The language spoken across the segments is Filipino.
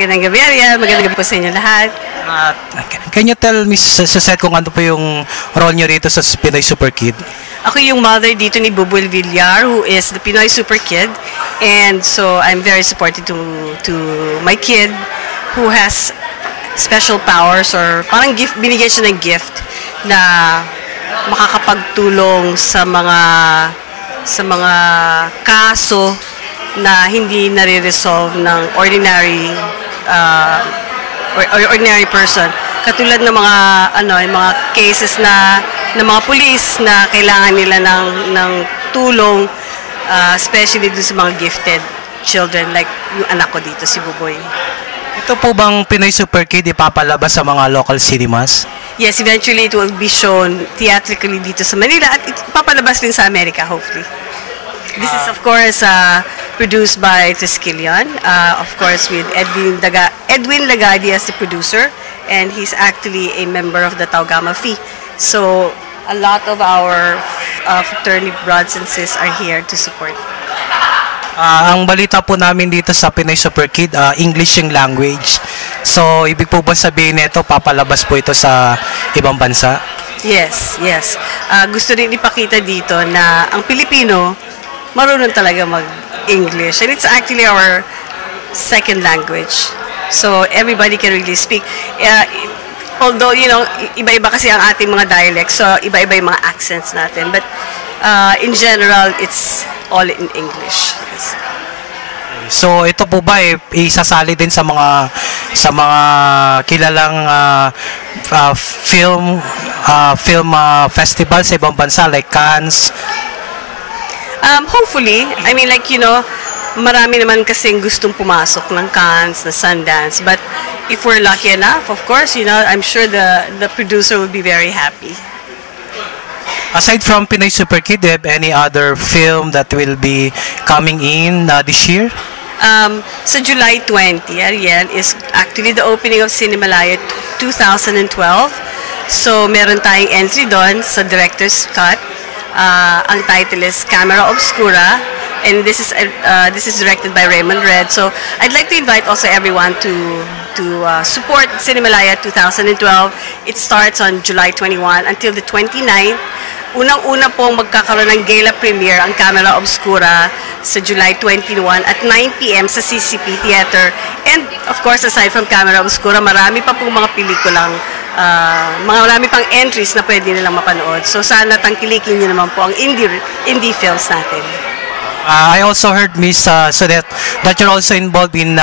Magandang gabi, Ariel. Magandang gabi po sa inyo lahat. Uh, can you tell Miss Suzette kung ano po yung role niyo rito sa Pinoy Super Kid? Ako yung mother dito ni Bubuel Villar, who is the Pinoy Super Kid. And so I'm very supportive to my kid who has special powers or parang gift, binigyan siya ng gift na makakapagtulong sa mga kaso na hindi nare-resolve ng ordinary ordinary person. Katulad ng mga cases ng mga pulis na kailangan nila ng tulong, especially dun sa mga gifted children like yung anak ko dito, si Buboy. Ito po bang Pinoy Super Kid ipapalabas sa mga local cinemas? Yes, eventually it will be shown theatrically dito sa Manila at ipapalabas din sa Amerika, hopefully. This is of course produced by Triskelion, of course with Edwin Lagadi as the producer, and he's actually a member of the Tau Gamma Phi. So a lot of our fraternity brothers and sis are here to support. Ang balita po namin dito sa Pinoy Super Kid, English yung language. So ibig po ba sabihin nito papalabas po ito sa ibang bansa? Yes, yes. Gusto rin ipakita dito na ang Pilipino marunong talaga mag-English. And it's actually our second language. So everybody can really speak. Although, you know, iba-iba kasi ang ating mga dialects. So iba-iba yung mga accents natin. But in general, it's all in English. Yes. So ito po ba isasali din sa mga kilalang film festival sa ibang bansa like Cannes? Hopefully, I mean, like, you know, marami naman kasing gustong pumasok ng Cannes, na Sundance, but if we're lucky enough, of course, you know, I'm sure the producer will be very happy. Aside from Pinoy Super Kid, do you have any other film that will be coming in this year? So July 20, Ariel, is actually the opening of Cinemalaya 2012. So meron tayong entry doon sa director's cut. Ang title is Camera Obscura, and this is directed by Raymond Red. So I'd like to invite also everyone to support Cinemalaya 2012. It starts on July 21 until the 29th. Unang-una pong magkakaroon ng gala premiere ang Camera Obscura sa July 21 at 9 p.m. sa CCP Theater. And of course, aside from Camera Obscura, marami pa pong mga pelikulang marami pang entries na pwede nilang mapanood. So sana tangkilikin niyo naman po ang indie films natin. I also heard, Miss Suzette, that you're also involved in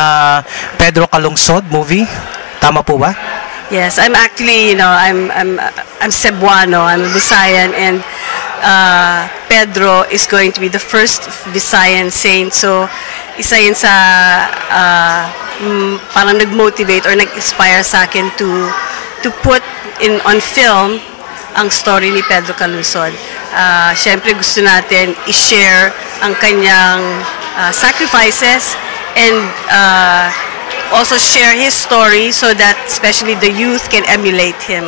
Pedro Calungsod movie. Tama po ba? Yes, I'm actually, you know, I'm Cebuano, I'm a Visayan, and Pedro is going to be the first Visayan saint. So isa yun sa parang nag-motivate or nag-inspire sa akin to put on film ang story ni Pedro Calungsod. Siyempre gusto natin i-share ang kanyang sacrifices and also share his story so that especially the youth can emulate him.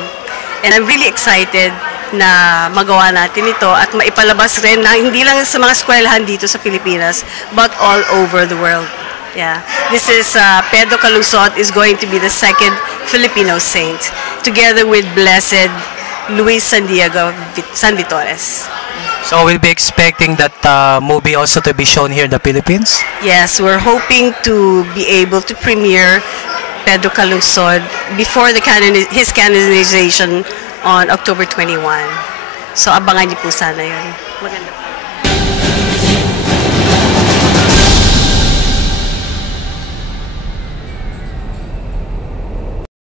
And I'm really excited na magawa natin ito at maipalabas rin na hindi lang sa mga eskwelahan dito sa Pilipinas but all over the world. Yeah, this is Pedro Calungsod is going to be the second Filipino saint, together with Blessed Luis San Vitores. So we'll be expecting that movie also to be shown here in the Philippines? Yes, we're hoping to be able to premiere Pedro Calungsod before his canonization on October 21. So abangan niyo po sana yun. Maganda.